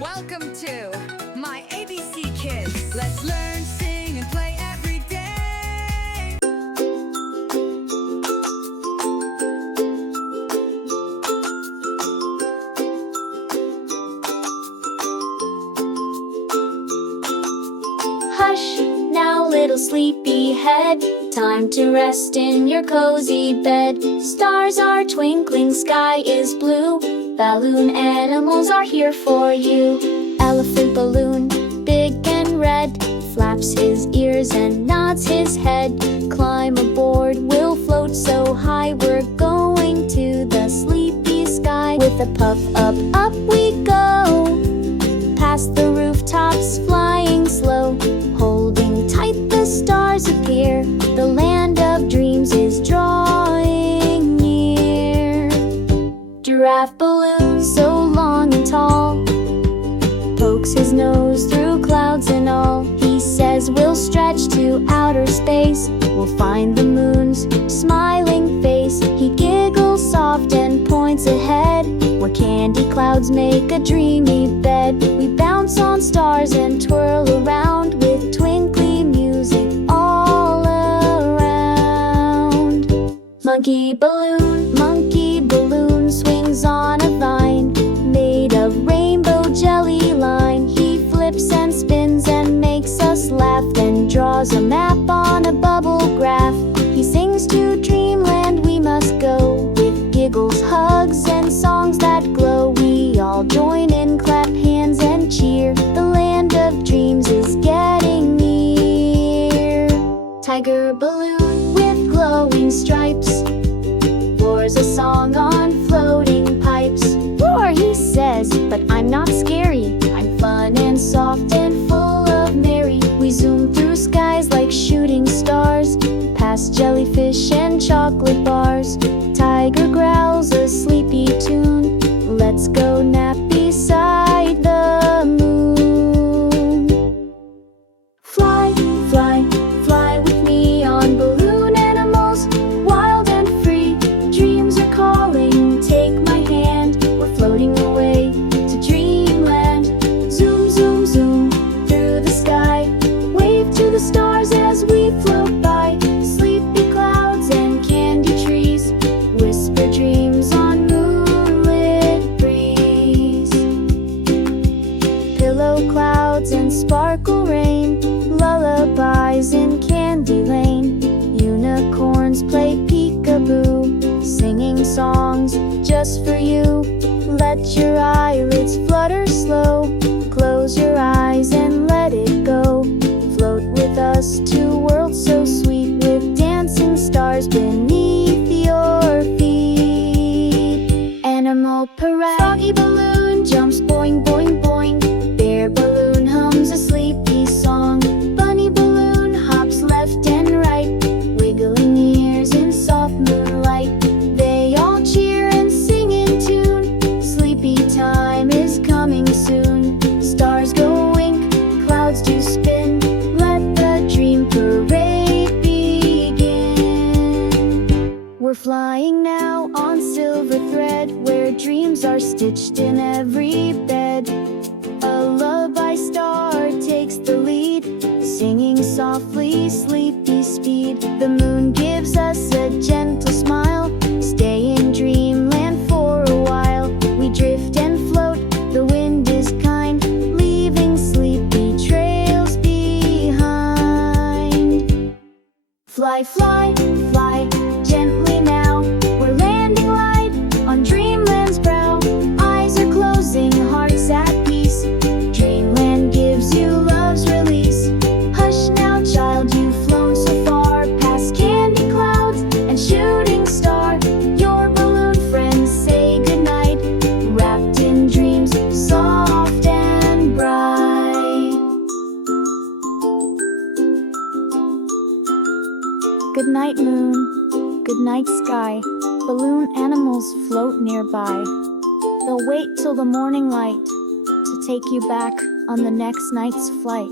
Welcome to my ABC Kids. Let's learn, sing, and play every day. Hush, now little sleepyhead, time to rest in your cozy bed. Stars are twinkling, sky is blue, balloon animals are here for you. Elephant balloon, big and red, flaps his ears and nods his head. Climb aboard, we'll float so high, we're going to the sleepy sky. With a puff up, up we go, past the rooftops, flying slow. Holding tight, the stars appear, the land of dreams is drawing near. Giraffe balloon, so long and tall, pokes his nose through clouds and all. He says we'll stretch to outer space, we'll find the moon's smiling face. He giggles soft and points ahead, where candy clouds make a dreamy bed. We bounce on stars and twirl around, with twinkly music all around. Monkey balloon swings on a vine, made of rainbow jelly line. He flips and spins and makes us laugh, then draws a map on a bubble graph. He sings to Dreamland we must go, with giggles, hugs, and songs that glow. We all join in, clap hands and cheer, the land of dreams is getting near. Tiger balloon with glowing stripes, pours a song on floating pipes. Roar, he says, but I'm not scary, I'm fun and soft and full of merry. We zoom through skies like shooting stars, past jellyfish and chocolate bars. Tiger growls a sleepy tune, let's go nap beside the moon. Fly, fly, fly with me on balloon animals, wild and free. Dreams are calling, take my hand, we're floating away to Dreamland. Zoom, zoom, zoom through the sky, wave to the stars as we float by. Sleepy clouds and candy trees, whisper dreams on moonlit breeze. Pillow clouds and sparkle rain, lullabies in candy lane. Unicorns play peekaboo, singing songs just for you. Let your eyelids flutter slow, close your eyes and let it go. Float with us to worlds so sweet, with dancing stars beneath your feet. Animal parade, froggy balloon jumps boing boing boing, bear balloon hums a sleepy song. Bunny balloon hops left and right, wiggling ears in soft moonlight. They all cheer and sing in tune, sleepy time is coming soon. Stars go wink, clouds do spin, let the dream parade begin. We're flying now on silver thread, where dreams are stitched in every bed. A lullaby star takes the lead, singing softly, sleepy speed. The moon gives us a gentle smile, stay in dreamland for a while. We drift and float, the wind is kind, leaving sleepy trails behind. Fly, fly, fly gently now, we're landing light on Dreamland's brow. Eyes are closing, hearts at peace, Dreamland gives you love's release. Hush now child, you've flown so far, past candy clouds and shooting star. Your balloon friends say goodnight, wrapped in dreams soft and bright. Good night moon, good night sky, balloon animals float nearby. They'll wait till the morning light to take you back on the next night's flight.